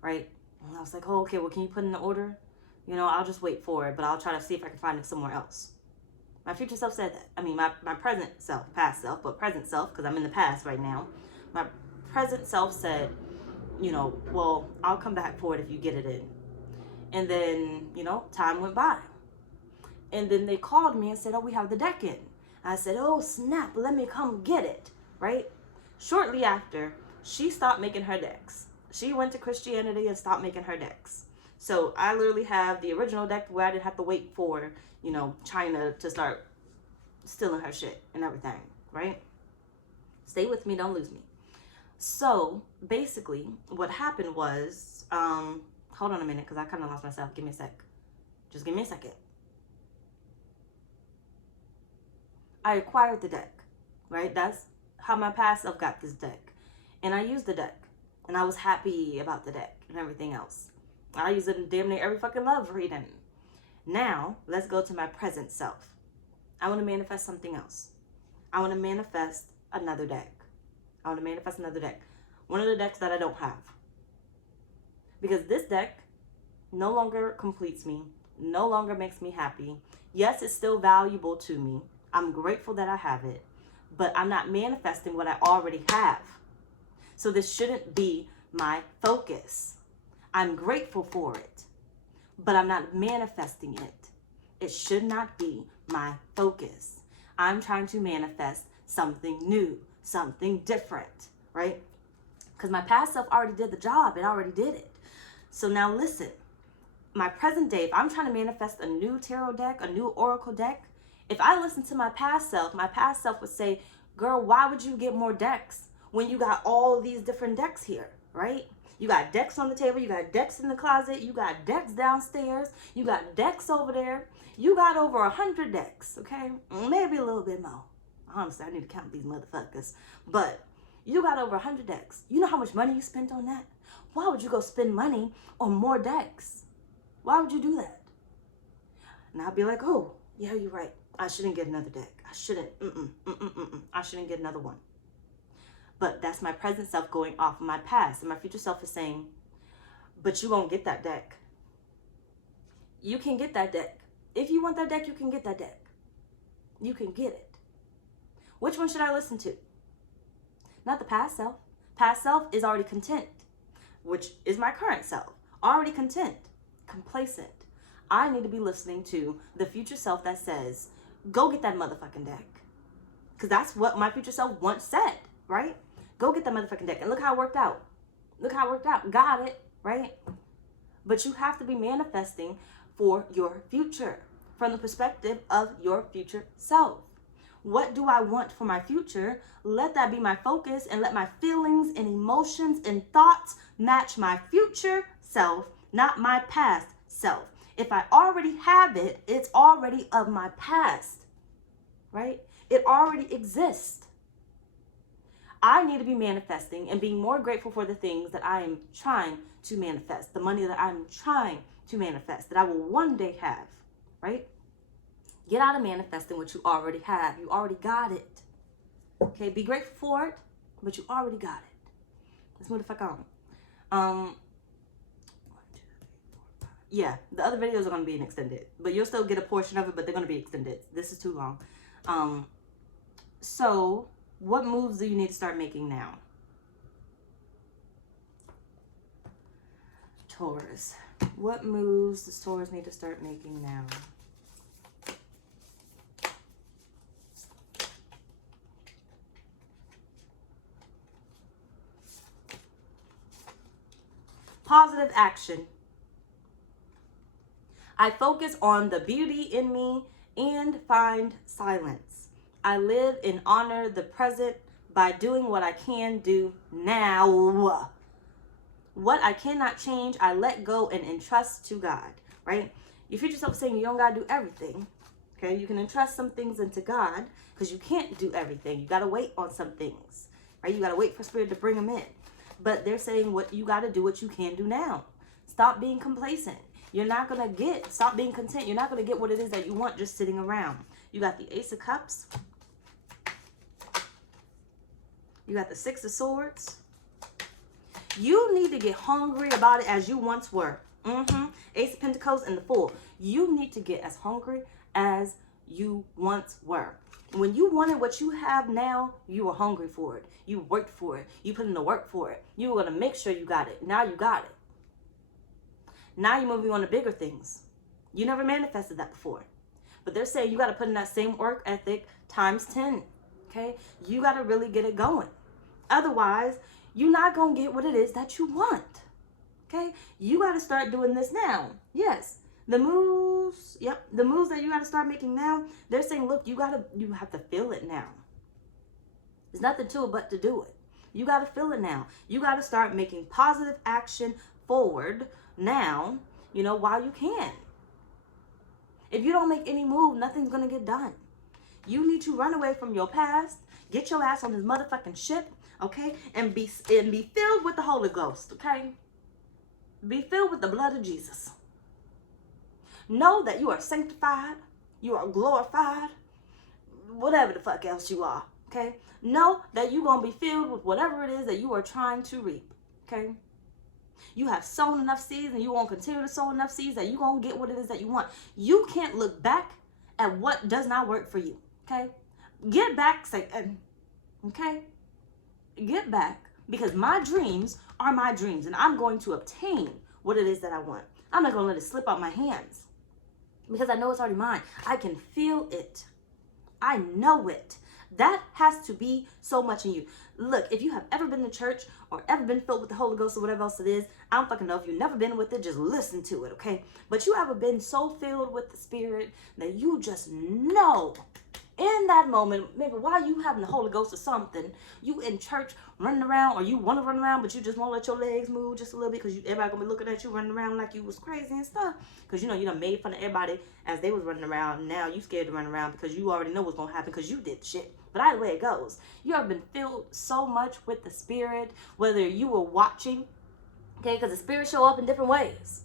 right? And I was like, oh, okay, well, can you put in the order? You know, I'll just wait for it, but I'll try to see if I can find it somewhere else. My future self said that. I mean, my present self, past self, but present self, because I'm in the past right now. My present self said, you know, well, I'll come back for it if you get it in. And then, you know, time went by. And then they called me and said, oh, we have the deck in. I said, oh, snap, let me come get it, right? Shortly after, she stopped making her decks. She went to Christianity and stopped making her decks. So I literally have the original deck where I didn't have to wait for, you know, China to start stealing her shit and everything, right? Stay with me, don't lose me. So basically what happened was, hold on a minute, because I kind of lost myself. Give me a sec. Just give me a second. I acquired the deck, right? That's how my past self got this deck. And I used the deck. And I was happy about the deck and everything else. I use it in damn near every fucking love reading. Now, let's go to my present self. I want to manifest something else. I want to manifest another deck. I want to manifest another deck. One of the decks that I don't have. Because this deck no longer completes me. No longer makes me happy. Yes, it's still valuable to me. I'm grateful that I have it. But I'm not manifesting what I already have. So this shouldn't be my focus. I'm grateful for it, but I'm not manifesting it. It should not be my focus. I'm trying to manifest something new, something different, right? Because my past self already did the job. It already did it. So now listen, my present day, if I'm trying to manifest a new tarot deck, a new oracle deck, if I listen to my past self would say, girl, why would you get more decks when you got all of these different decks here, right? You got decks on the table, you got decks in the closet, you got decks downstairs, you got decks over there. You got over 100 decks, okay? Maybe a little bit more. Honestly, I need to count these motherfuckers. But you got over 100 decks. You know how much money you spent on that? Why would you go spend money on more decks? Why would you do that? And I'll be like, oh, yeah, you're right. I shouldn't get another deck. I shouldn't. I shouldn't get another one. But that's my present self going off of my past. And my future self is saying, but you won't get that deck. You can get that deck. If you want that deck, you can get that deck. You can get it. Which one should I listen to? Not the past self. Past self is already content, which is my current self. Already content, complacent. I need to be listening to the future self that says, go get that motherfucking deck. Because that's what my future self once said, right? Go get that motherfucking deck. And look how it worked out. Look how it worked out. Got it, right? But you have to be manifesting for your future from the perspective of your future self. What do I want for my future? Let that be my focus and let my feelings and emotions and thoughts match my future self, not my past self. If I already have it, it's already of my past, right? It already exists. I need to be manifesting and being more grateful for the things that I am trying to manifest, the money that I'm trying to manifest, that I will one day have, right? Get out of manifesting what you already have. You already got it. Okay, be grateful for it, but you already got it. Let's move the fuck on. Yeah, the other videos are going to be extended, but you'll still get a portion of it, but they're going to be extended. This is too long. So what moves do you need to start making now? Taurus. What moves does Taurus need to start making now? Positive action. I focus on the beauty in me and find silence. I live and honor the present by doing what I can do now. What I cannot change, I let go and entrust to God, right? Your future self is saying you don't got to do everything, okay? You can entrust some things into God because you can't do everything. You got to wait on some things, right? You got to wait for Spirit to bring them in. But they're saying what you got to do, what you can do now. Stop being complacent. You're not going to stop being content. You're not going to get what it is that you want just sitting around. You got the Ace of Cups. You got the Six of Swords. You need to get hungry about it as you once were. Ace of Pentacles and the Fool. You need to get as hungry as you once were. When you wanted what you have now, you were hungry for it. You worked for it. You put in the work for it. You were going to make sure you got it. Now you got it. Now you're moving on to bigger things. You never manifested that before. But they're saying you got to put in that same work ethic times 10. Okay? You got to really get it going. Otherwise, you're not going to get what it is that you want. Okay? You got to start doing this now. Yes. The moves, the moves that you got to start making now, they're saying, look, you have to feel it now. There's nothing to it but to do it. You got to feel it now. You got to start making positive action forward now, while you can. If you don't make any move, nothing's going to get done. You need to run away from your past, get your ass on this motherfucking ship, okay? And be filled with the Holy Ghost, okay? Be filled with the blood of Jesus. Know that you are sanctified, you are glorified, whatever the fuck else you are, okay? Know that you're going to be filled with whatever it is that you are trying to reap, okay? You have sown enough seeds and you won't continue to sow enough seeds that you're going to get what it is that you want. You can't look back at what does not work for you, okay? Get back, Satan, okay? Get back, because my dreams are my dreams and I'm going to obtain what it is that I want. I'm not going to let it slip out my hands because I know it's already mine. I can feel it. I know it. That has to be so much in you. Look, if you have ever been to church or ever been filled with the Holy Ghost or whatever else it is, I don't fucking know. If you've never been with it, just listen to it, okay? But you ever been so filled with the Spirit that you just know in that moment, maybe while you having the Holy Ghost or something, you in church running around, or you want to run around, but you just won't let your legs move just a little bit because everybody going to be looking at you running around like you was crazy and stuff. Because, you done made fun of everybody as they was running around. Now you scared to run around because you already know what's going to happen because you did the shit. But either way it goes, you have been filled so much with the Spirit, whether you were watching, okay, because the Spirit show up in different ways,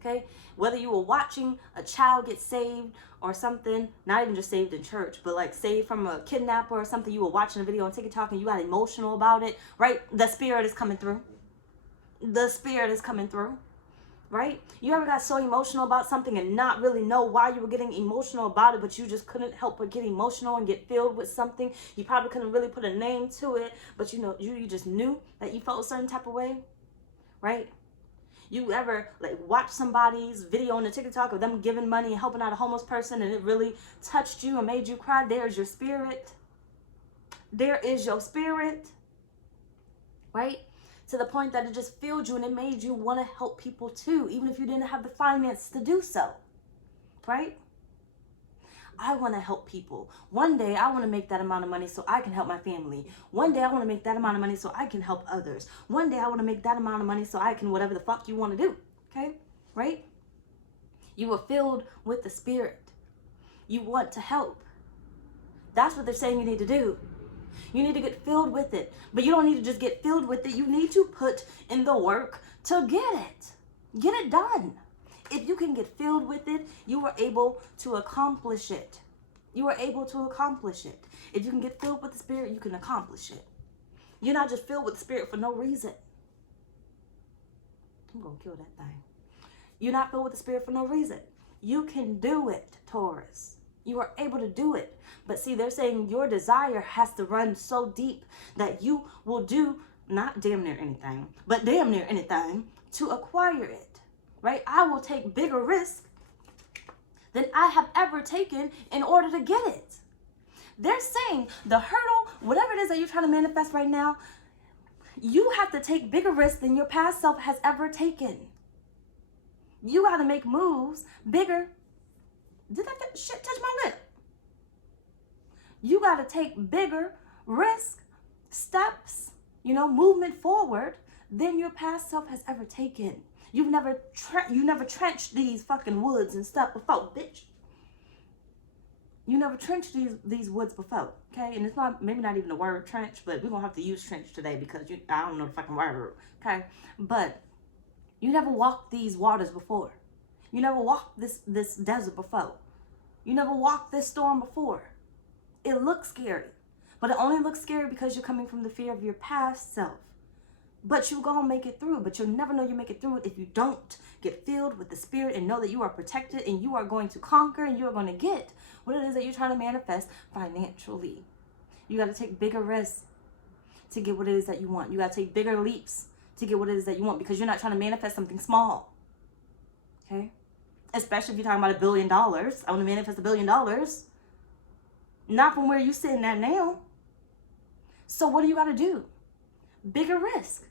okay? Whether you were watching a child get saved or something, not even just saved in church, but like saved from a kidnapper or something, you were watching a video on TikTok and you got emotional about it, right? The Spirit is coming through. The Spirit is coming through, right? You ever got so emotional about something and not really know why you were getting emotional about it, but you just couldn't help but get emotional and get filled with something. You probably couldn't really put a name to it, but you just knew that you felt a certain type of way, right? You ever watch somebody's video on the TikTok of them giving money and helping out a homeless person and it really touched you and made you cry? There's your spirit. There is your spirit, right? To the point that it just filled you and it made you want to help people too, even if you didn't have the finance to do so, right? I want to help people. One day I want to make that amount of money so I can help my family. One day I want to make that amount of money so I can help others. One day I want to make that amount of money so I can whatever the fuck you want to do, okay? Right? You were filled with the Spirit. You want to help. That's what they're saying you need to do. You need to get filled with it. But you don't need to just get filled with it. You need to put in the work to get it. Get it done. If you can get filled with it, you are able to accomplish it. You are able to accomplish it. If you can get filled with the Spirit, you can accomplish it. You're not just filled with the Spirit for no reason. I'm going to kill that thing. You're not filled with the Spirit for no reason. You can do it, Taurus. You are able to do it. But see, they're saying your desire has to run so deep that you will do not damn near anything, but damn near anything to acquire it. Right? I will take bigger risks than I have ever taken in order to get it. They're saying the hurdle, whatever it is that you're trying to manifest right now, you have to take bigger risks than your past self has ever taken. You got to make moves bigger. Did that shit touch my lip? You got to take bigger risk steps, movement forward than your past self has ever taken. You never trenched these fucking woods and stuff before, bitch. You never trenched these woods before, okay? And it's not, maybe not even the word trench, but we're going to have to use trench today because I don't know the fucking word, okay? But you never walked these waters before. You never walked this desert before. You never walked this storm before. It looks scary, but it only looks scary because you're coming from the fear of your past self. But you're going to make it through, but you'll never know you make it through it if you don't get filled with the Spirit and know that you are protected and you are going to conquer and you are going to get what it is that you're trying to manifest financially. You got to take bigger risks to get what it is that you want. You got to take bigger leaps to get what it is that you want, because you're not trying to manifest something small. Okay? Especially if you're talking about $1 billion. I want to manifest $1 billion. Not from where you're sitting at now. So what do you got to do? Bigger risk.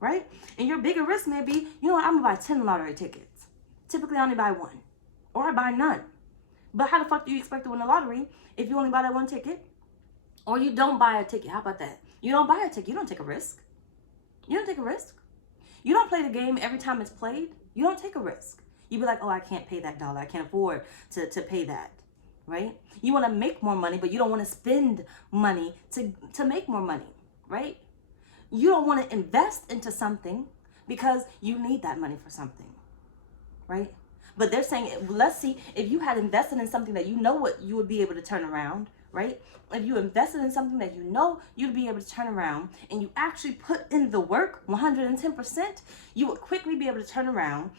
Right? And your bigger risk may be, you know what, I'm going to buy 10 lottery tickets. Typically, I only buy one. Or I buy none. But how the fuck do you expect to win the lottery if you only buy that one ticket? Or you don't buy a ticket. How about that? You don't buy a ticket. You don't take a risk. You don't take a risk. You don't play the game every time it's played. You don't take a risk. You be like, oh, I can't pay that dollar. I can't afford to pay that. Right? You want to make more money, but you don't want to spend money to make more money. Right? You don't want to invest into something because you need that money for something. Right? But they're saying, let's see, if you had invested in something that you know what you would be able to turn around, right? If you invested in something that you know you'd be able to turn around and you actually put in the work 110%, you would quickly be able to turn around,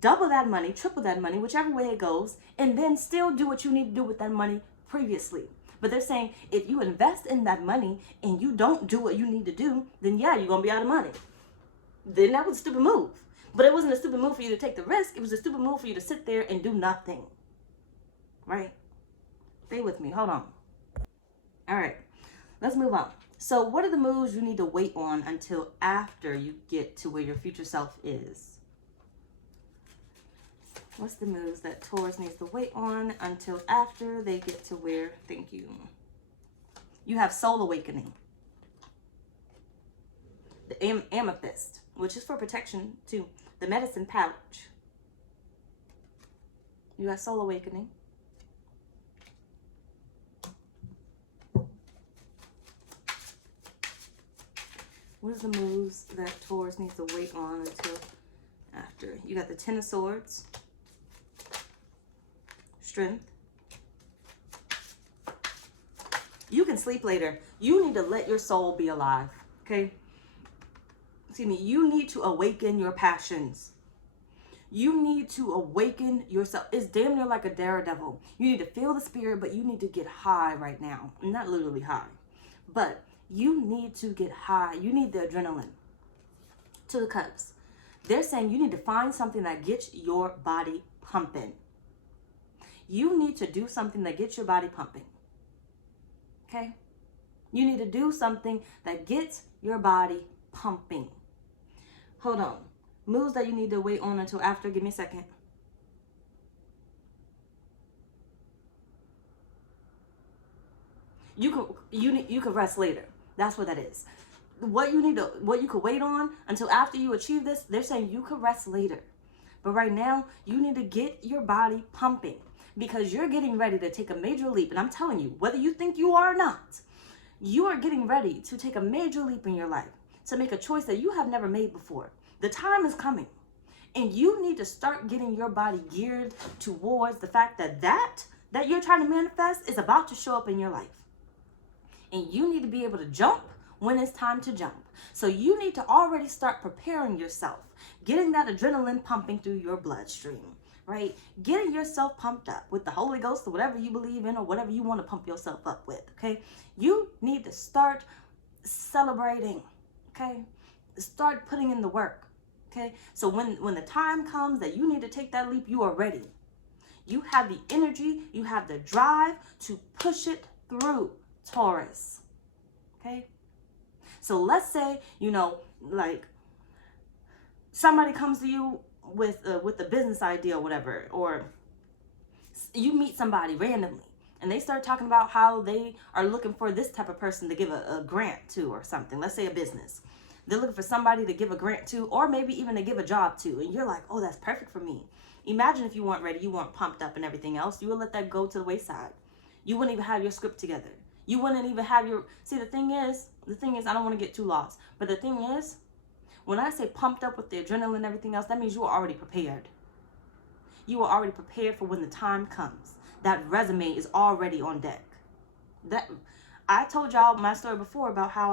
double that money, triple that money, whichever way it goes, and then still do what you need to do with that money previously. But they're saying if you invest in that money and you don't do what you need to do, then yeah, you're going to be out of money. Then that was a stupid move. But it wasn't a stupid move for you to take the risk. It was a stupid move for you to sit there and do nothing. Right? Stay with me. Hold on. All right. Let's move on. So what are the moves you need to wait on until after you get to where your future self is? What's the moves that Taurus needs to wait on until after they get to where? Thank you. You have soul awakening. The amethyst, which is for protection too. The medicine pouch. You have soul awakening. What is the moves that Taurus needs to wait on until after? You got the Ten of Swords. Strength. You can sleep later. You need to let your soul be alive. Okay? Excuse me. You need to awaken your passions. You need to awaken yourself. It's damn near like a daredevil. You need to feel the spirit, but you need to get high right now. Not literally high, but you need to get high. You need the adrenaline. To the cups. They're saying you need to find something that gets your body pumping. You need to do something that gets your body pumping. Okay? You need to do something that gets your body pumping. Hold on. Moves that you need to wait on until after. Give me a second. You could rest later. That's what that is. What you could wait on until after you achieve this, they're saying you could rest later. But right now, you need to get your body pumping because you're getting ready to take a major leap. And I'm telling you, whether you think you are or not, you are getting ready to take a major leap in your life, to make a choice that you have never made before. The time is coming. And you need to start getting your body geared towards the fact that you're trying to manifest is about to show up in your life. And you need to be able to jump when it's time to jump. So you need to already start preparing yourself, getting that adrenaline pumping through your bloodstream, right? Getting yourself pumped up with the Holy Ghost or whatever you believe in or whatever you want to pump yourself up with, okay? You need to start celebrating, okay? Start putting in the work. Okay, so when the time comes that you need to take that leap, you are ready. You have the energy, you have the drive to push it through, Taurus. Okay, so let's say, like somebody comes to you with a business idea or whatever, or you meet somebody randomly and they start talking about how they are looking for this type of person to give a grant to or something. Let's say a business. They're looking for somebody to give a grant to, or maybe even to give a job to. And you're like, oh, that's perfect for me. Imagine if you weren't ready, you weren't pumped up and everything else. You would let that go to the wayside. You wouldn't even have your script together. You wouldn't even have your... See, the thing is, I don't want to get too lost. But the thing is, when I say pumped up with the adrenaline and everything else, that means you are already prepared. You are already prepared for when the time comes. That resume is already on deck. That I told y'all my story before about how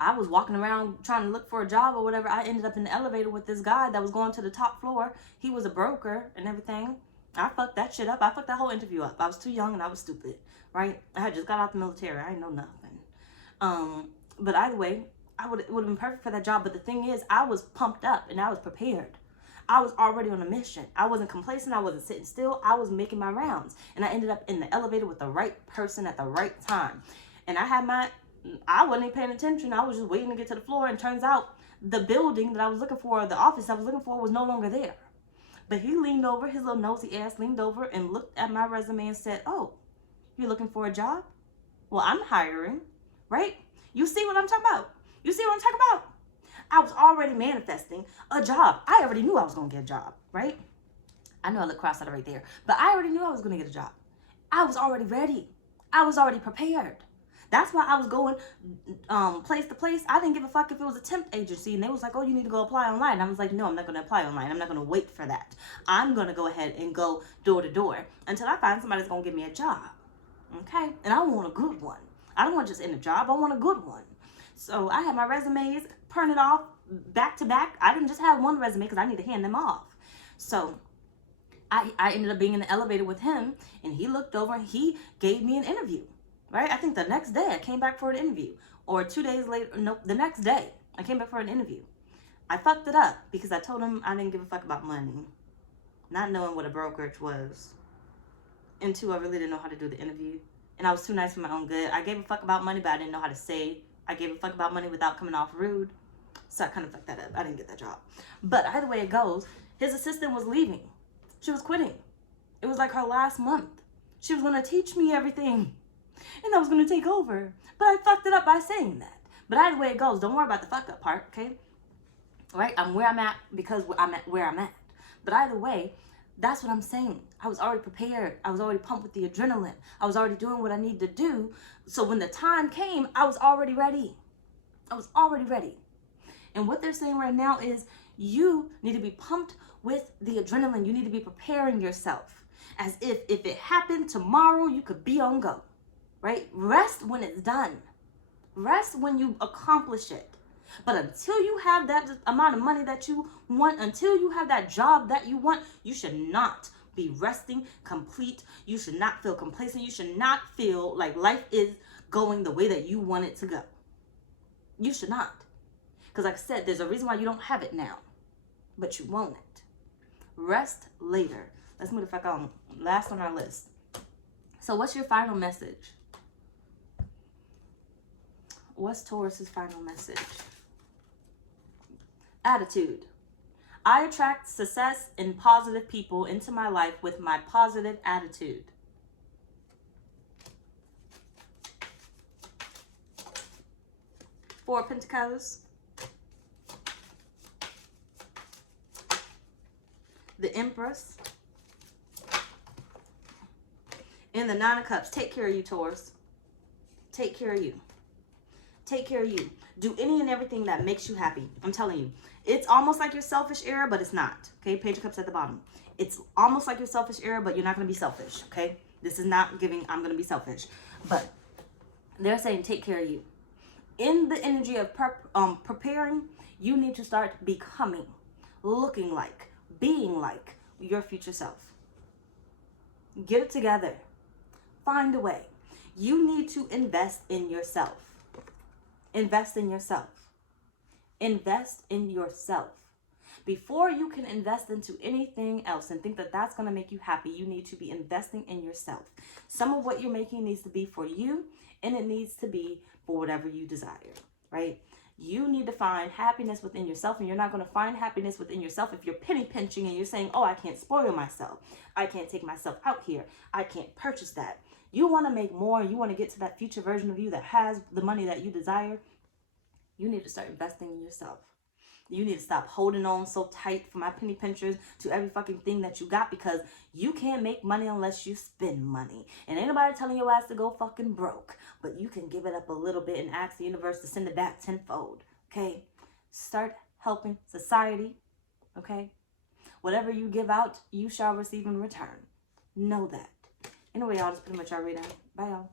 I was walking around trying to look for a job or whatever. I ended up in the elevator with this guy that was going to the top floor. He was a broker and everything. I fucked that shit up. I fucked that whole interview up. I was too young and I was stupid, right? I had just got out the military. I didn't know nothing. But either way, it would have been perfect for that job. But the thing is, I was pumped up and I was prepared. I was already on a mission. I wasn't complacent. I wasn't sitting still. I was making my rounds. And I ended up in the elevator with the right person at the right time. And I wasn't even paying attention. I was just waiting to get to the floor. And turns out the building that I was looking for, the office I was looking for, was no longer there. But he leaned over, his little nosy ass leaned over and looked at my resume and said, "Oh, you're looking for a job? Well, I'm hiring," right? You see what I'm talking about? You see what I'm talking about? I was already manifesting a job. I already knew I was going to get a job, right? I know I look cross-eyed right there, but I already knew I was going to get a job. I was already ready. I was already prepared. That's why I was going place to place. I didn't give a fuck if it was a temp agency and they was like, "Oh, you need to go apply online." And I was like, "No, I'm not going to apply online. I'm not going to wait for that. I'm going to go ahead and go door to door until I find somebody that's going to give me a job." Okay? And I want a good one. I don't want just any job. I want a good one. So I had my resumes printed off back to back. I didn't just have one resume because I need to hand them off. So I ended up being in the elevator with him, and he looked over and he gave me an interview, right? I think the next day I came back for an interview, or 2 days later, no, the next day I came back for an interview. I fucked it up because I told him I didn't give a fuck about money, not knowing what a brokerage was. And two, I really didn't know how to do the interview. And I was too nice for my own good. I gave a fuck about money, but I didn't know how to say I gave a fuck about money without coming off rude. So I kind of fucked that up. I didn't get that job. But either way it goes, his assistant was leaving. She was quitting. It was like her last month. She was going to teach me everything. And I was going to take over. But I fucked it up by saying that. But either way it goes, don't worry about the fuck up part, okay? Right? I'm where I'm at because I'm at where I'm at. But either way, that's what I'm saying. I was already prepared. I was already pumped with the adrenaline. I was already doing what I needed to do. So when the time came, I was already ready. I was already ready. And what they're saying right now is you need to be pumped with the adrenaline. You need to be preparing yourself as if it happened tomorrow, you could be on go, right? Rest when it's done. Rest when you accomplish it. But until you have that amount of money that you want, until you have that job that you want, you should not be resting complete. You should not feel complacent. You should not feel like life is going the way that you want it to go. You should not. Because like I said, there's a reason why you don't have it now, but you want it. Rest later. Let's move the fuck on. Last on our list. So what's your final message? What's Taurus's final message? Attitude. I attract success and positive people into my life with my positive attitude. Four of Pentacles. The Empress. And the Nine of Cups. Take care of you, Taurus. Take care of you. Take care of you. Do any and everything that makes you happy. I'm telling you. It's almost like your selfish era, but it's not. Okay, Page of Cups at the bottom. It's almost like your selfish era, but you're not going to be selfish. Okay, this is not giving I'm going to be selfish. But they're saying take care of you. In the energy of preparing, you need to start becoming, looking like, being like your future self. Get it together. Find a way. You need to invest in yourself. Invest in yourself. Invest in yourself. Before you can invest into anything else and think that that's going to make you happy, you need to be investing in yourself. Some of what you're making needs to be for you, and it needs to be for whatever you desire, right? You need to find happiness within yourself, and you're not going to find happiness within yourself if you're penny pinching and you're saying, "Oh, I can't spoil myself. I can't take myself out here. I can't purchase that." You want to make more. You want to get to that future version of you that has the money that you desire. You need to start investing in yourself. You need to stop holding on so tight, for my penny pinchers, to every fucking thing that you got, because you can't make money unless you spend money. And ain't nobody telling your ass to go fucking broke, but you can give it up a little bit and ask the universe to send it back tenfold. Okay? Start helping society. Okay? Whatever you give out, you shall receive in return. Know that. Anyway, y'all, that's pretty much our reading. Bye, y'all.